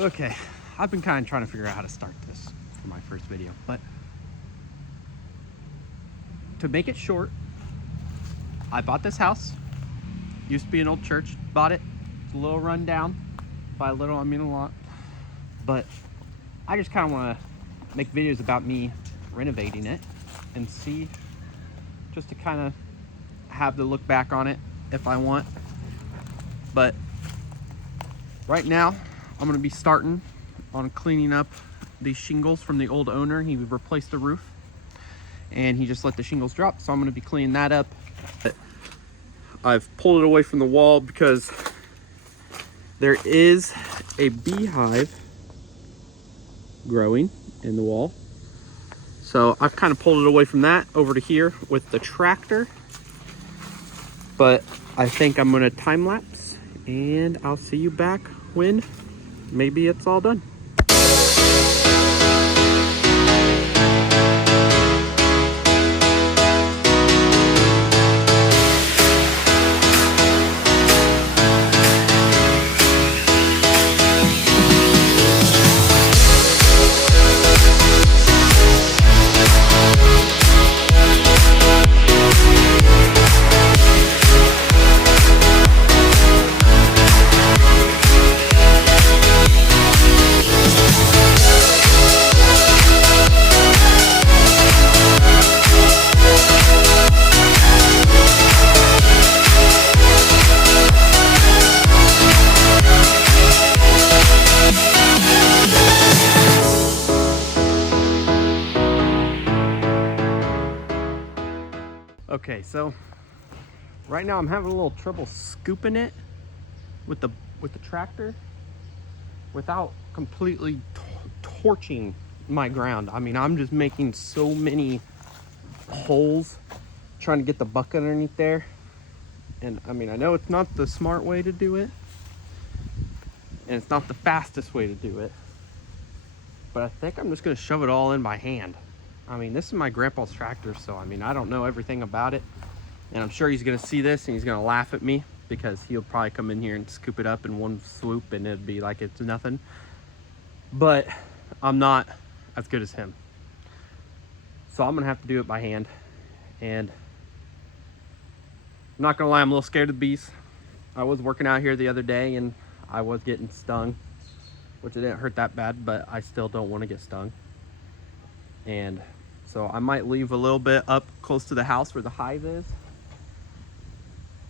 Okay, I've been kind of trying to figure out how to start this for my first video, but to make it short, I bought this house. Used to be an old church. Bought it. It's a little run down. By a little, I mean a lot. But I just kind of want to make videos about me renovating it and see, just to kind of have the look back on it if I want. But right now, I'm going to be starting on cleaning up these shingles from the old owner. He replaced the roof and he just let the shingles drop, so I'm going to be cleaning that up. I've pulled it away from the wall because there is a beehive growing in the wall, so I've kind of pulled it away from that over to here with the tractor. But I think I'm going to time lapse and I'll see you back when maybe it's all done. Okay, so right now I'm having a little trouble scooping it with the tractor without completely torching my ground. I mean, I'm just making so many holes trying to get the bucket underneath there. And I mean, I know it's not the smart way to do it, and it's not the fastest way to do it, but I think I'm just gonna shove it all in by hand. I mean, this is my grandpa's tractor, so I mean, I don't know everything about it. And I'm sure he's gonna see this and he's gonna laugh at me because he'll probably come in here and scoop it up in one swoop and it'd be like it's nothing. But I'm not as good as him. So I'm gonna have to do it by hand. And I'm not gonna lie, I'm a little scared of the bees. I was working out here the other day and I was getting stung, which it didn't hurt that bad, but I still don't want to get stung. And so I might leave a little bit up close to the house where the hive is.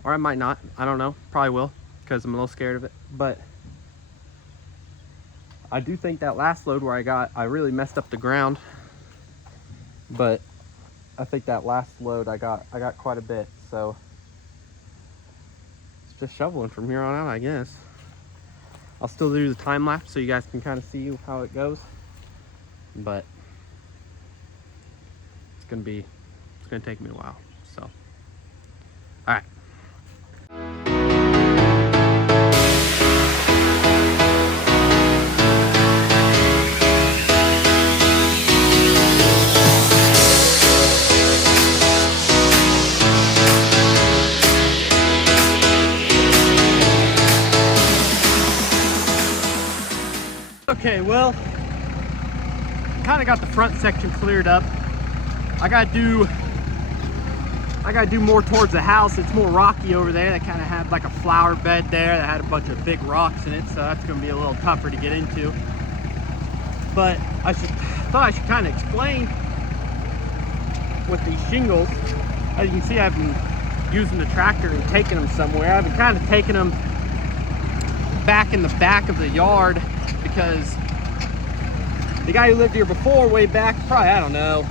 Or I might not. I don't know. Probably will, because I'm a little scared of it. But I do think that last load where I really messed up the ground. But I think that last load I got quite a bit. So it's just shoveling from here on out, I guess. I'll still do the time lapse so you guys can kind of see how it goes. But it's gonna take me a while, so all right. Okay, well, kind of got the front section cleared up. I gotta do more towards the house. It's more rocky over there. They kind of had like a flower bed there that had a bunch of big rocks in it, so that's gonna be a little tougher to get into. But I thought I should kind of explain with these shingles. As you can see, I've been using the tractor and taking them somewhere. I've been kind of taking them back in the back of the yard because the guy who lived here before, way back, probably, I don't know,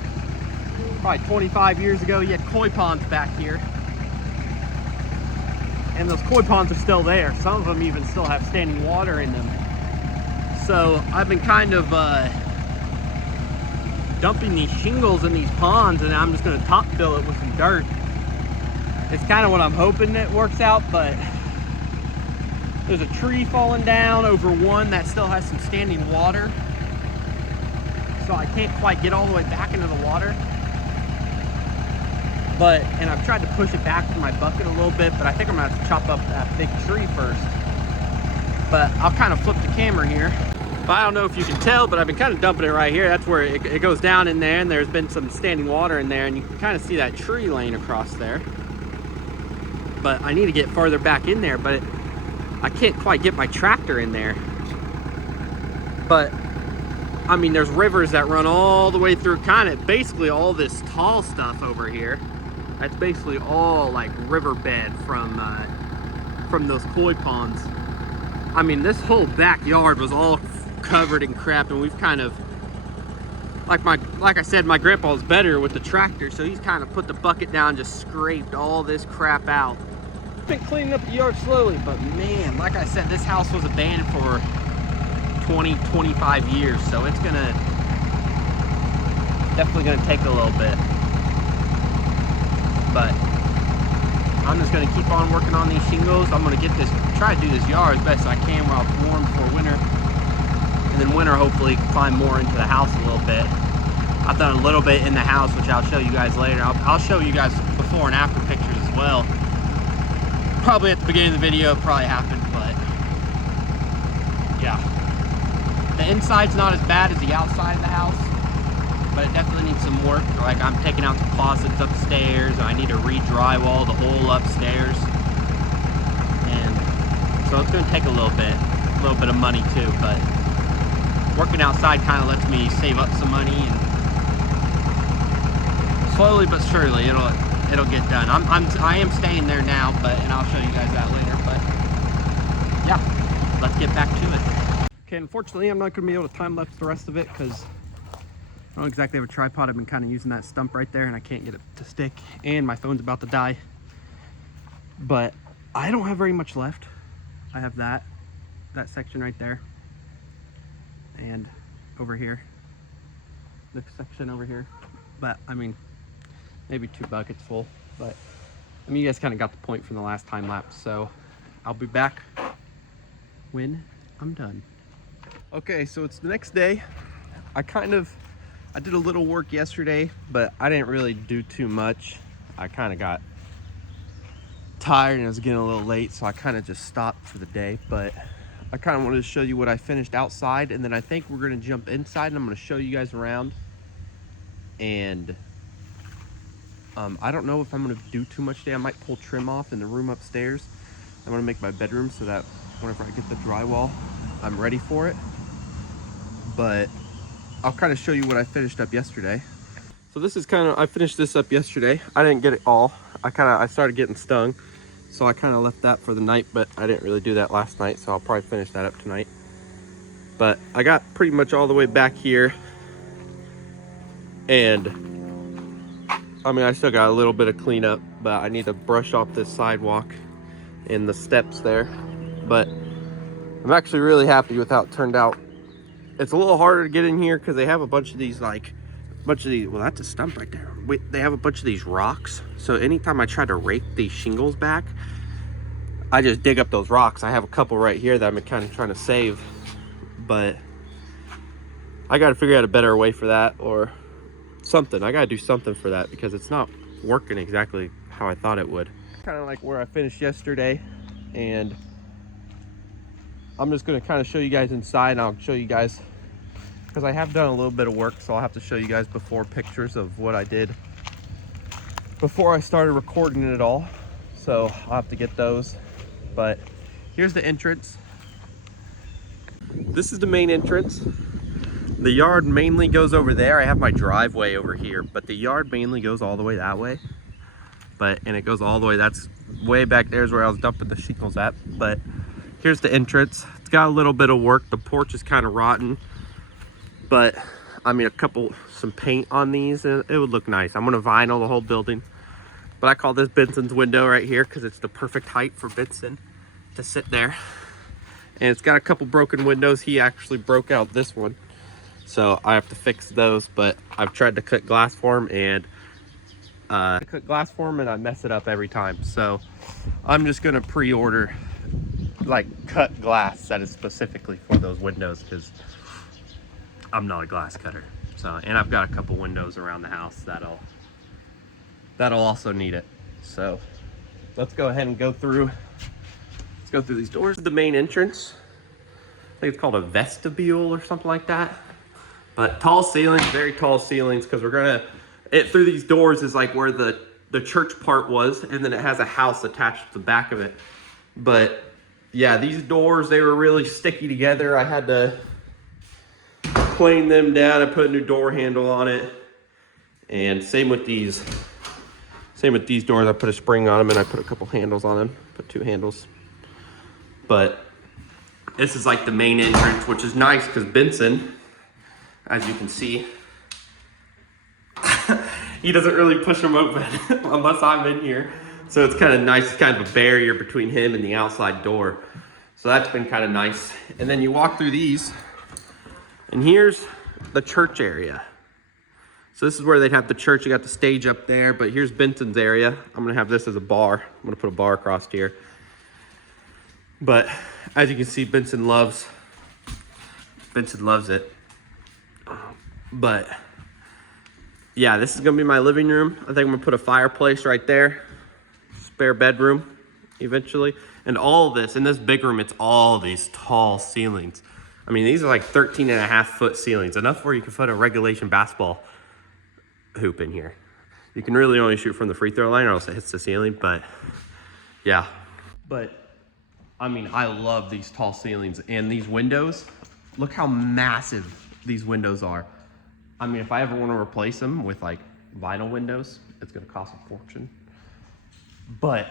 probably 25 years ago, he had koi ponds back here. And those koi ponds are still there. Some of them even still have standing water in them. So I've been kind of dumping these shingles in these ponds, and I'm just gonna top fill it with some dirt. It's kind of what I'm hoping it works out, but there's a tree falling down over one that still has some standing water. So I can't quite get all the way back into the water. And I've tried to push it back with my bucket a little bit, but I think I'm gonna have to chop up that big tree first. But I'll kind of flip the camera here. But I don't know if you can tell, but I've been kind of dumping it right here. That's where it goes down in there, and there's been some standing water in there, and you can kind of see that tree laying across there. But I need to get farther back in there, but I can't quite get my tractor in there. But I mean, there's rivers that run all the way through kind of basically all this tall stuff over here. That's basically all like riverbed from those koi ponds. I mean, this whole backyard was all covered in crap, and we've kind of, like I said, my grandpa's better with the tractor, so he's kind of put the bucket down, just scraped all this crap out. Been cleaning up the yard slowly, but man, like I said, this house was abandoned for 20-25 years, so it's definitely gonna take a little bit. But I'm just gonna keep on working on these shingles. I'm gonna try to do this yard as best I can while it's warm for winter, and then winter hopefully climb more into the house a little bit. I've done a little bit in the house, which I'll show you guys later. I'll show you guys before and after pictures as well. Probably at the beginning of the video it probably happened, but yeah. The inside's not as bad as the outside of the house, but it definitely needs some work. Like, I'm taking out some closets upstairs. I need to re-drywall the whole upstairs. And so it's gonna take a little bit of money too, but working outside kind of lets me save up some money, and slowly but surely it'll get done. I am staying there now, and I'll show you guys that later, but yeah, let's get back to it. Okay, unfortunately, I'm not going to be able to time-lapse the rest of it because I don't exactly have a tripod. I've been kind of using that stump right there, and I can't get it to stick, and my phone's about to die. But I don't have very much left. I have that section right there, and over here, this section over here. But, I mean, maybe 2 buckets full. But, I mean, you guys kind of got the point from the last time-lapse, so I'll be back when I'm done. Okay, so it's the next day. I did a little work yesterday, but I didn't really do too much. I kind of got tired and it was getting a little late, so I kind of just stopped for the day. But I kind of wanted to show you what I finished outside, and then I think we're going to jump inside and I'm going to show you guys around. And I don't know if I'm going to do too much today. I might pull trim off in the room upstairs. I'm going to make my bedroom so that whenever I get the drywall, I'm ready for it. But I'll kind of show you what I finished up yesterday. So this is I finished this up yesterday. I didn't get it all. I started getting stung, so I kind of left that for the night, but I didn't really do that last night, so I'll probably finish that up tonight. But I got pretty much all the way back here, and I mean, I still got a little bit of cleanup, but I need to brush off this sidewalk and the steps there. But I'm actually really happy with how it turned out. It's a little harder to get in here because they have a bunch of these, well, that's a stump right there. They have a bunch of these rocks. So anytime I try to rake these shingles back, I just dig up those rocks. I have a couple right here that I'm kind of trying to save, but I got to figure out a better way for that or something. I got to do something for that because it's not working exactly how I thought it would. Kind of like where I finished yesterday, and I'm just going to kind of show you guys inside, and I'll show you guys, because I have done a little bit of work, so I'll have to show you guys before pictures of what I did before I started recording it all. So I'll have to get those. But here's the entrance. This is the main entrance. The yard mainly goes over there. I have my driveway over here, but the yard mainly goes all the way that way. And it goes all the way, that's way back there is where I was dumping the shingles at. But here's the entrance. It's got a little bit of work. The porch is kind of rotten, but I mean, some paint on these, and it would look nice. I'm gonna vinyl the whole building, but I call this Benson's window right here because it's the perfect height for Benson to sit there. And it's got a couple broken windows. He actually broke out this one, so I have to fix those. But I've tried to cut glass for him, and I mess it up every time. So I'm just gonna pre-order like cut glass that is specifically for those windows because I'm not a glass cutter. So, and I've got a couple windows around the house that'll also need it. So let's go ahead and go through these doors. The main entrance. I think it's called a vestibule or something like that. But tall ceilings, very tall ceilings, because we're gonna, through these doors is like where the church part was, and then it has a house attached to the back of it. But yeah, these doors, they were really sticky together. I had to plane them down and put a new door handle on it. And same with these. Same with these doors. I put a spring on them and I put a couple handles on them. Put 2 handles. But this is like the main entrance, which is nice because Benson, as you can see, he doesn't really push them open unless I'm in here. So it's kind of nice. It's kind of a barrier between him and the outside door. So that's been kind of nice. And then you walk through these, and here's the church area. So this is where they'd have the church. You got the stage up there, but here's Benson's area. I'm gonna have this as a bar. I'm gonna put a bar across here. But as you can see, Benson loves it. But yeah, this is gonna be my living room. I think I'm gonna put a fireplace right there. Spare bedroom eventually. And all of this, in this big room, it's all these tall ceilings. I mean, these are like 13.5-foot ceilings, enough where you can put a regulation basketball hoop in here. You can really only shoot from the free throw line or else it hits the ceiling, but yeah. But I mean, I love these tall ceilings and these windows. Look how massive these windows are. I mean, if I ever want to replace them with like vinyl windows, it's gonna cost a fortune. But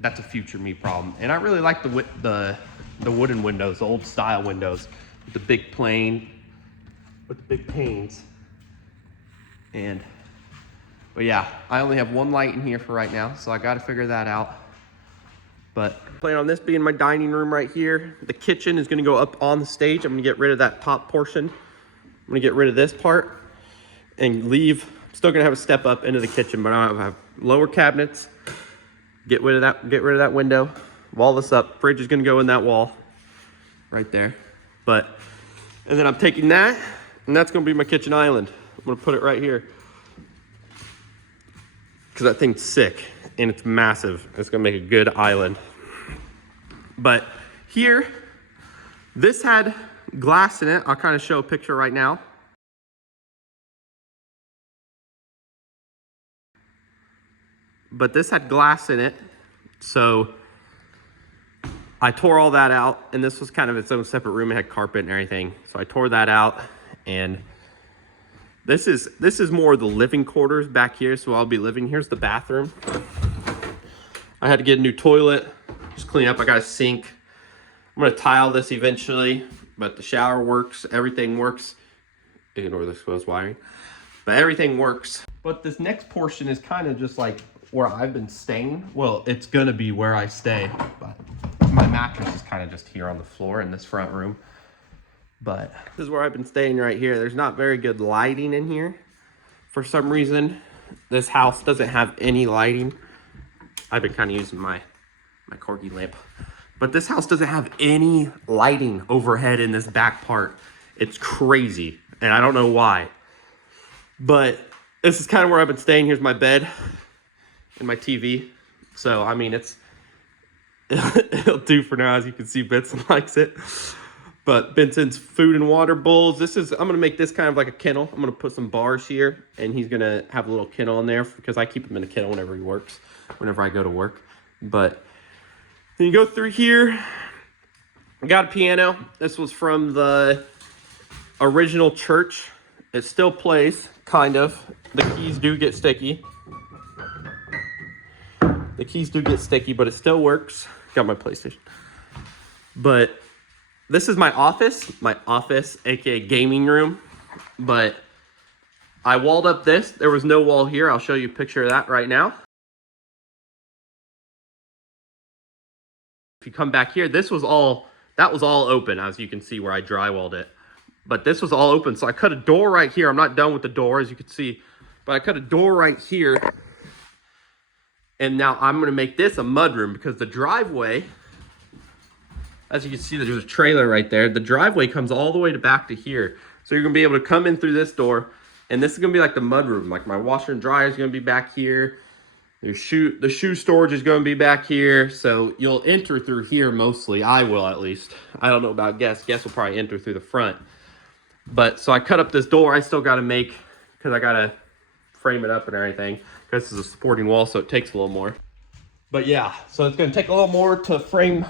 that's a future me problem. And I really like the wooden windows, the old style windows with the big plane, with the big panes. But yeah, I only have 1 light in here for right now, so I got to figure that out. But I plan on this being my dining room right here. The kitchen is going to go up on the stage. I'm going to get rid of that top portion. I'm going to get rid of this part and leave. I'm still going to have a step up into the kitchen, but I'll have lower cabinets. Get rid of that window. Wall this up. Fridge is going to go in that wall right there. And then I'm taking that, and that's going to be my kitchen island. I'm going to put it right here because that thing's sick and it's massive. It's going to make a good island. But here, this had glass in it. I'll kind of show a picture right now. But this had glass in it, so I tore all that out, and this was kind of its own separate room. It had carpet and everything, so I tore that out, and this is more the living quarters back here, so I'll be living. Here's the bathroom. I had to get a new toilet, just clean up. I got a sink. I'm gonna tile this eventually, but the shower works, everything works. Ignore the exposed wiring, but everything works. But this next portion is kind of just like where I've been staying. Well, it's gonna be where I stay, but my mattress is kind of just here on the floor in this front room. But this is where I've been staying right here. There's not very good lighting in here. For some reason, this house doesn't have any lighting. I've been kind of using my corgi lamp. But this house doesn't have any lighting overhead in this back part. It's crazy, and I don't know why. But this is kind of where I've been staying. Here's my bed and my TV. So, I mean, it'll do for now. As you can see, Benson likes it. But Benson's food and water bowls. I'm going to make this kind of like a kennel. I'm going to put some bars here, and he's going to have a little kennel in there because I keep him in a kennel whenever he works, whenever I go to work. But then you go through here. I got a piano. This was from the original church. It still plays, kind of. The keys do get sticky. The keys do get sticky, but it still works. Got my PlayStation. But this is my office, aka gaming room. But I walled up this. There was no wall here. I'll show you a picture of that right now. If you come back here, that was all open, as you can see where I drywalled it. But this was all open, so I cut a door right here. I'm not done with the door, as you can see. But I cut a door right here. And now I'm going to make this a mudroom because the driveway, as you can see, there's a trailer right there. The driveway comes all the way back to here. So you're going to be able to come in through this door. And this is going to be like the mudroom. Like my washer and dryer is going to be back here. The shoe storage is going to be back here, so you'll enter through here mostly. I will, at least. I don't know about Guess. Guess will probably enter through the front. But so I cut up this door. I still got to make, because I got to frame it up and everything. Because this is a supporting wall, so it takes a little more. But yeah, so it's going to take a little more to frame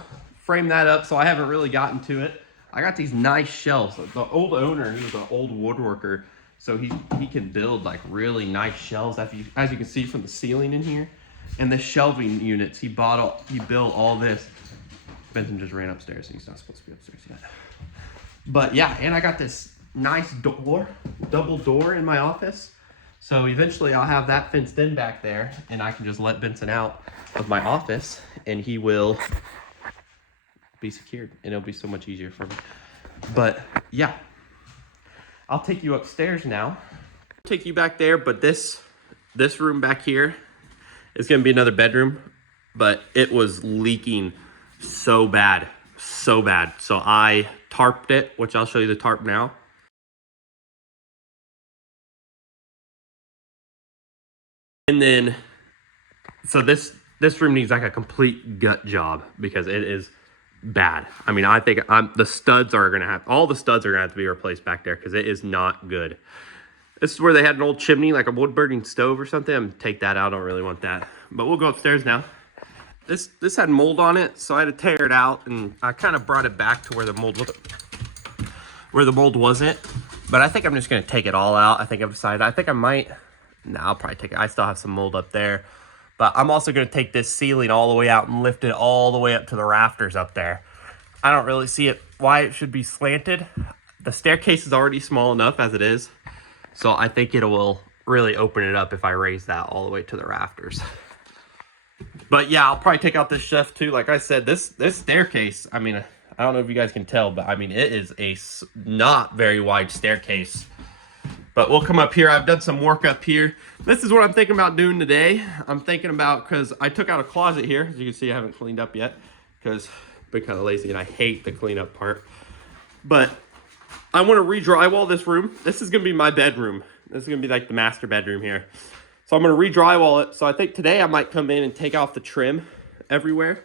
that up. So I haven't really gotten to it. I got these nice shelves. The old owner, he was an old woodworker. So he can build like really nice shelves, as you can see from the ceiling in here. And the shelving units, he built all this. Benson just ran upstairs and he's not supposed to be upstairs yet. But yeah, and I got this nice door, double door in my office. So eventually I'll have that fenced in back there and I can just let Benson out of my office and he will be secured and it'll be so much easier for me. But yeah. I'll take you upstairs now. Take you back there, but this room back here is gonna be another bedroom, but it was leaking so bad. So I tarped it, which I'll show you the tarp now. And then, so this room needs like a complete gut job because it is bad. I mean, I think all the studs are gonna have to be replaced back there because it is not good. This is where they had an old chimney, like a wood burning stove or something. I'm gonna take that out. I don't really want that. But we'll go upstairs now. This had mold on it, so I had to tear it out, and I kind of brought it back to where the mold wasn't. But I think I'm just gonna take it all out. I've decided. I think I might. No, I'll probably take it. I still have some mold up there. But I'm also going to take this ceiling all the way out and lift it all the way up to the rafters up there. I don't really see why it should be slanted. The staircase is already small enough as it is. So I think it will really open it up if I raise that all the way to the rafters. But yeah, I'll probably take out this shelf too. Like I said, this staircase, I mean, I don't know if you guys can tell, but I mean, it is a not very wide staircase. But we'll come up here. I've done some work up here. This is what I'm thinking about doing today. I'm thinking about, because I took out a closet here. As you can see, I haven't cleaned up yet because I've been kind of lazy and I hate the cleanup part. But I want to re-drywall this room. This is going to be my bedroom. This is going to be like the master bedroom here. So I'm going to re-drywall it. So I think today I might come in and take off the trim everywhere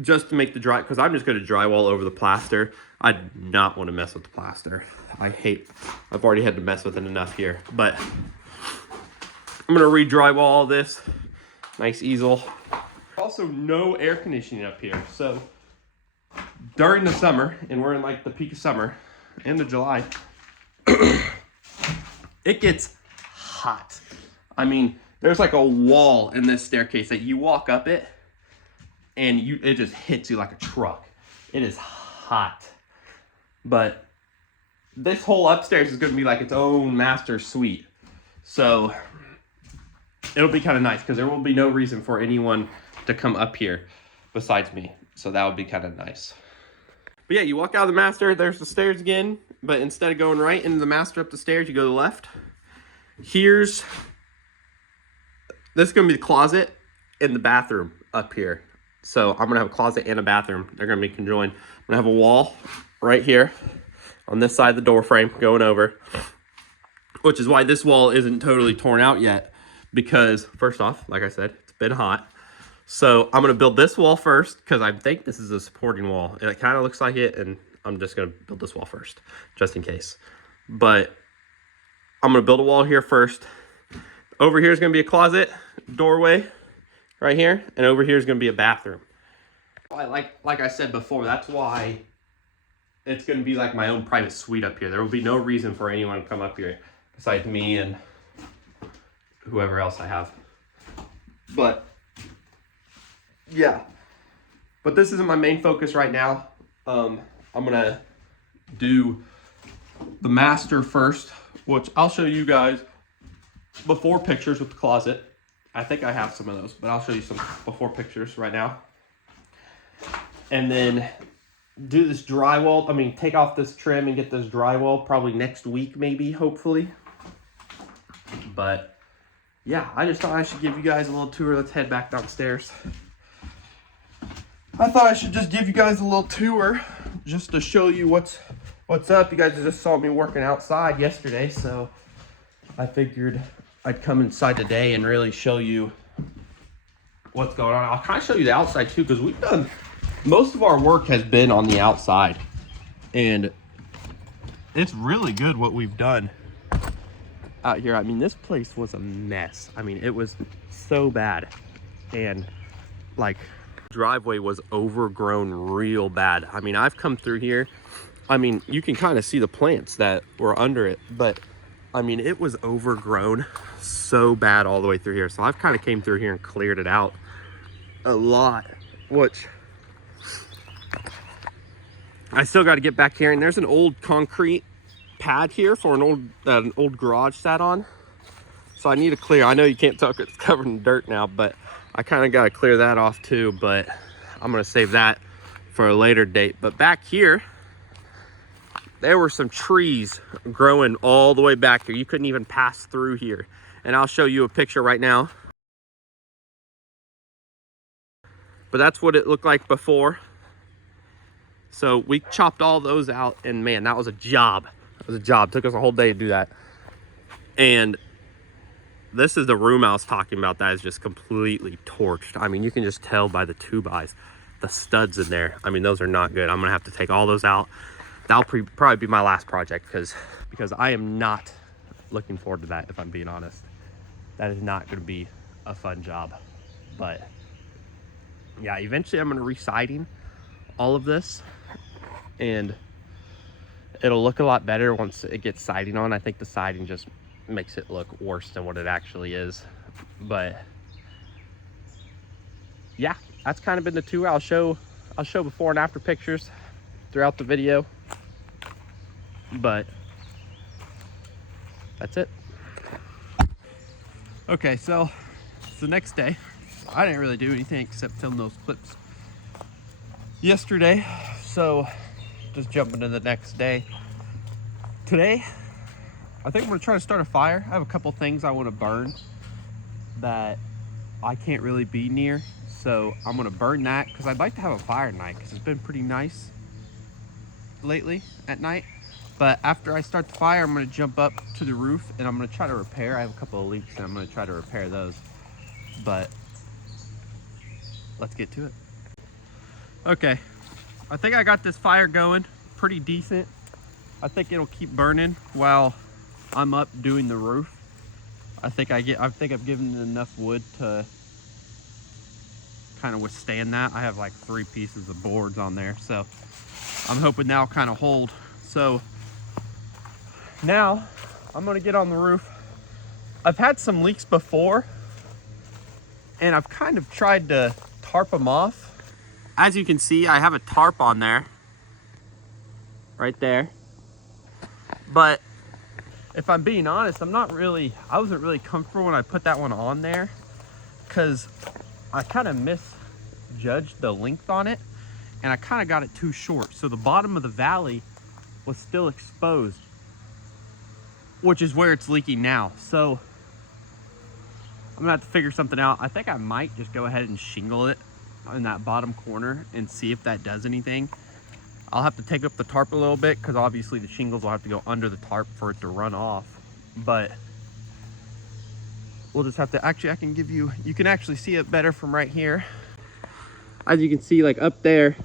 just to make the because I'm just going to drywall over the plaster. I do not want to mess with the plaster. I've already had to mess with it enough here, but I'm gonna re-drywall all this. Nice easel. Also, no air conditioning up here. So during the summer, and we're in like the peak of summer, end of July, it gets hot. I mean, there's like a wall in this staircase that you walk up it, and it just hits you like a truck. It is hot. But this whole upstairs is going to be like its own master suite. So it'll be kind of nice because there will be no reason for anyone to come up here besides me. So that would be kind of nice. But yeah, you walk out of the master, there's the stairs again. But instead of going right into the master up the stairs, you go to the left. This is going to be the closet and the bathroom up here. So I'm going to have a closet and a bathroom. They're going to be conjoined. I'm going to have a wall right here on this side of the door frame going over, which is why this wall isn't totally torn out yet, because first off, like I said, it's been hot. So I'm going to build this wall first because I think this is a supporting wall. It kind of looks like it, and I'm just going to build this wall first just in case. But I'm going to build a wall here first. Over here is going to be a closet, doorway right here, and over here is going to be a bathroom. Like I said before, that's why it's going to be like my own private suite up here. There will be no reason for anyone to come up here besides me and whoever else I have. But yeah, but this isn't my main focus right now. I'm going to do the master first, which I'll show you guys before pictures with the closet. I think I have some of those, but I'll show you some before pictures right now. And then do this drywall. I mean, take off this trim and get this drywall probably next week, maybe, hopefully. But yeah, I just thought I should give you guys a little tour. Let's head back downstairs. I thought I should just give you guys a little tour just to show you what's up. You guys just saw me working outside yesterday, so I figured I'd come inside today and really show you what's going on. I'll kind of show you the outside too, because we've done, most of our work has been on the outside. And it's really good what we've done out here. I mean, this place was a mess. I mean, it was so bad. And like, driveway was overgrown real bad. I mean, I've come through here. I mean, you can kind of see the plants that were under it, but I mean, it was overgrown so bad all the way through here. So I've kind of came through here and cleared it out a lot, which I still got to get back here. And there's an old concrete pad here for an old garage sat on. So I need to clear. I know you can't tell because it's covered in dirt now, but I kind of got to clear that off too. But I'm going to save that for a later date. But back here, there were some trees growing all the way back here. You couldn't even pass through here. And I'll show you a picture right now. But that's what it looked like before. So we chopped all those out, and man, that was a job. It was a job. It took us a whole day to do that. And this is the room I was talking about that is just completely torched. I mean, you can just tell by the 2x, the studs in there. I mean, those are not good. I'm gonna have to take all those out. That'll probably be my last project because I am not looking forward to that, if I'm being honest. That is not gonna be a fun job. But yeah, eventually I'm gonna re-siding all of this, and it'll look a lot better once it gets siding on. I think the siding just makes it look worse than what it actually is. But yeah, that's kind of been the tour. I'll show before and after pictures throughout the video, but that's it. Okay, so it's the next day. I didn't really do anything except film those clips yesterday, so just jumping to the next day. Today, I think I'm gonna try to start a fire. I have a couple things I want to burn that I can't really be near, so I'm gonna burn that because I'd like to have a fire tonight because it's been pretty nice lately at night. But after I start the fire, I'm gonna jump up to the roof and I'm gonna try to repair. I have a couple of leaks and I'm gonna try to repair those. But let's get to it. Okay, I think I got this fire going pretty decent. I think it'll keep burning while I'm up doing the roof. I think I've given it enough wood to kind of withstand that. I have like 3 pieces of boards on there, so I'm hoping that'll kind of hold. So now I'm gonna get on the roof. I've had some leaks before and I've kind of tried to tarp them off. As you can see, I have a tarp on there, right there. But if I'm being honest, I wasn't really comfortable when I put that one on there because I kind of misjudged the length on it and I kind of got it too short. So the bottom of the valley was still exposed, which is where it's leaking now. So I'm gonna have to figure something out. I think I might just go ahead and shingle it in that bottom corner and see if that does anything. I'll have to take up the tarp a little bit because obviously the shingles will have to go under the tarp for it to run off. But we'll just have to, actually I can give you can actually see it better from right here. As you can see, like up there,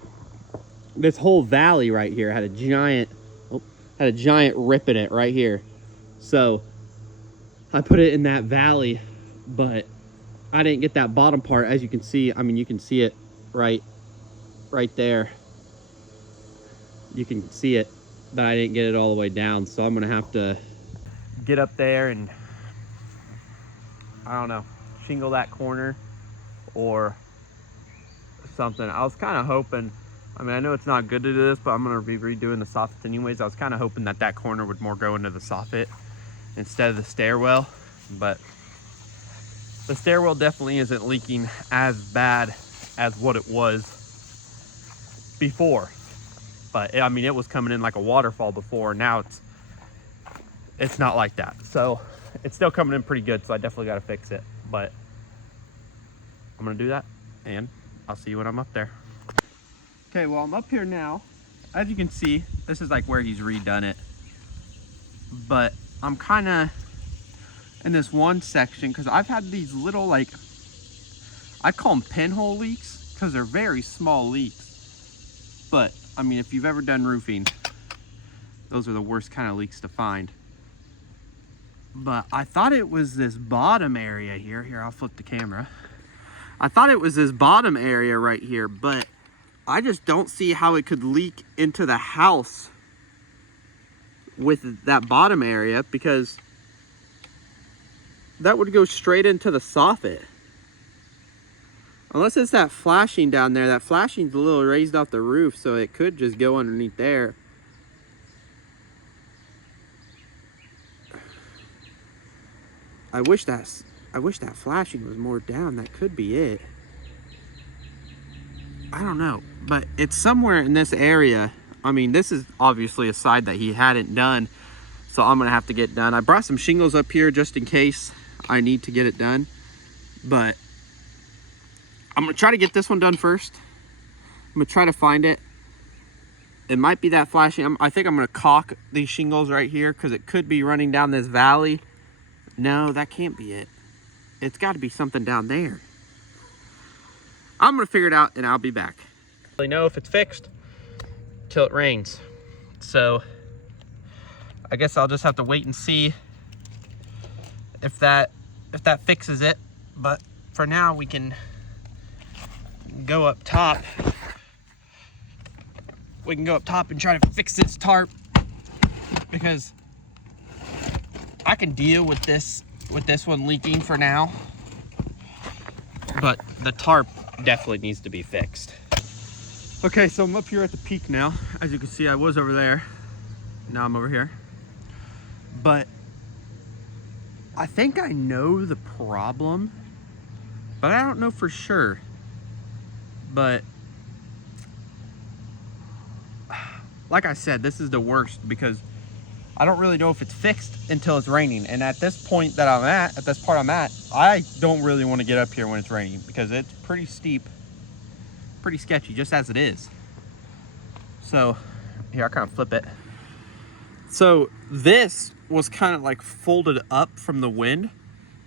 this whole valley right here had a giant rip in it right here. So I put it in that valley, but I didn't get that bottom part. As you can see, I mean, you can see it right there. You can see it, but I didn't get it all the way down. So I'm gonna have to get up there and, I don't know, shingle that corner or something. I was kind of hoping, I mean, I know it's not good to do this, but I'm gonna be redoing the soffit anyways. I was kind of hoping that corner would more go into the soffit instead of the stairwell, but the stairwell definitely isn't leaking as bad as what it was before. But I mean, it was coming in like a waterfall before. Now it's not like that. So it's still coming in pretty good. So I definitely got to fix it. But I'm going to do that and I'll see you when I'm up there. Okay, well, I'm up here now. As you can see, this is like where he's redone it. But I'm kind of in this one section because I've had these little, like, I call them pinhole leaks because they're very small leaks. But I mean, if you've ever done roofing, those are the worst kind of leaks to find. But I thought it was this bottom area here. Here, I'll flip the camera. I thought it was this bottom area right here, but I just don't see how it could leak into the house with that bottom area, because that would go straight into the soffit. Unless it's that flashing down there. That flashing's a little raised off the roof, so it could just go underneath there. I wish that flashing was more down. That could be it. I don't know, but it's somewhere in this area. I mean, this is obviously a side that he hadn't done, so I'm gonna have to get done. I brought some shingles up here just in case I need to get it done, but I'm gonna try to get this one done first. I'm gonna try to find it. It might be that flashing. I think I'm gonna caulk these shingles right here because it could be running down this valley. No, that can't be it. It's got to be something down there. I'm gonna figure it out and I'll be back. I don't really know if it's fixed till it rains. So I guess I'll just have to wait and see if that fixes it. But for now, we can go up top. We can go up top and try to fix this tarp, because I can deal with this one leaking for now, but the tarp definitely needs to be fixed. Okay, so I'm up here at the peak now. As you can see, I was over there. Now I'm over here. But I think I know the problem, but I don't know for sure. But like I said, this is the worst because I don't really know if it's fixed until it's raining. And at this point that I'm at this part I'm at, I don't really want to get up here when it's raining because it's pretty steep, pretty sketchy just as it is. So here, I kind of flip it. So this was kind of like folded up from the wind.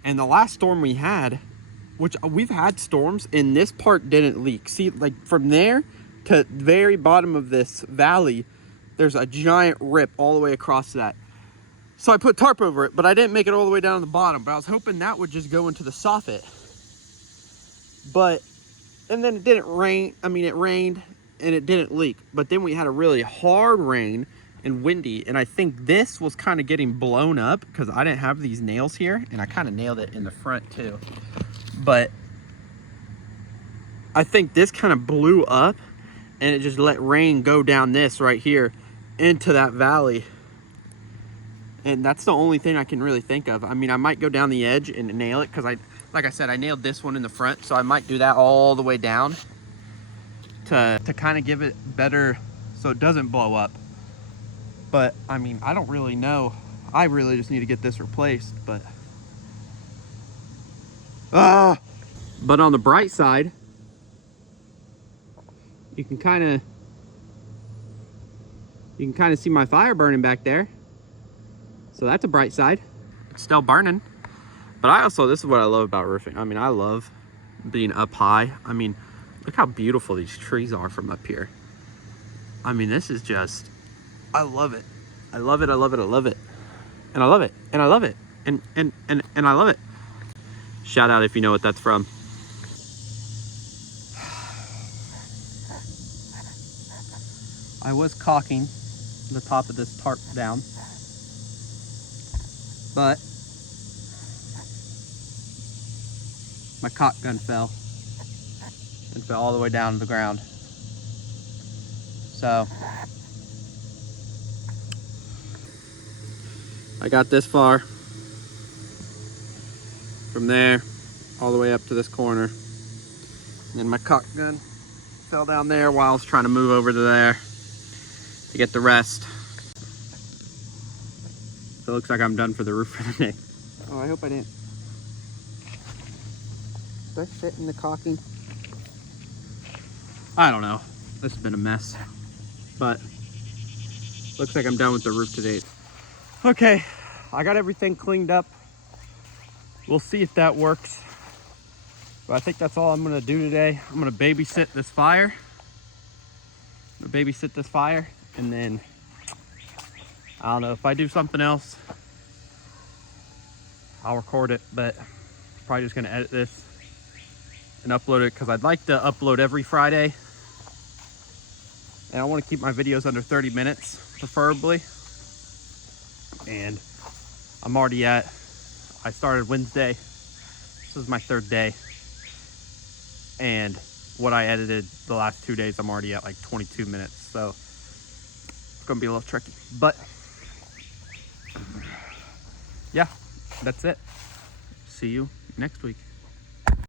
And the last storm we had, which we've had storms, and this part didn't leak. See, like from there to the very bottom of this valley, there's a giant rip all the way across that. So I put tarp over it, but I didn't make it all the way down to the bottom. But I was hoping that would just go into the soffit. And then it didn't rain. I mean, it rained and it didn't leak. But then we had a really hard rain and windy. And I think this was kind of getting blown up because I didn't have these nails here. And I kind of nailed it in the front too. But I think this kind of blew up and it just let rain go down this right here into that valley. And that's the only thing I can really think of. I mean, I might go down the edge and nail it because like I said, I nailed this one in the front, so I might do that all the way down to kind of give it better so it doesn't blow up. But I mean, I don't really know. I really just need to get this replaced, but but on the bright side, you can kind of see my fire burning back there. So that's a bright side. It's still burning. But this is what I love about roofing. I mean, I love being up high. I mean, look how beautiful these trees are from up here. I mean, this is just, I love it. I love it, I love it, I love it. And I love it, and I love it. And I love it. Shout out if you know what that's from. I was caulking the top of this tarp down, but my caulk gun fell and fell all the way down to the ground. So I got this far, from there all the way up to this corner, and then my caulk gun fell down there while I was trying to move over to there to get the rest. So it looks like I'm done for the roof for the day. Oh, I hope I didn't. Did I fit in the caulking? I don't know. This has been a mess. But looks like I'm done with the roof today. Okay, I got everything cleaned up. We'll see if that works. But I think that's all I'm gonna do today. I'm gonna babysit this fire. And then I don't know if I do something else, I'll record it, but probably just gonna edit this and upload it because I'd like to upload every Friday. And I want to keep my videos under 30 minutes, preferably. And I'm already I started Wednesday. This is my 3rd day. And what I edited the last 2 days, I'm already at like 22 minutes. So it's gonna be a little tricky. But yeah, that's it. See you next week.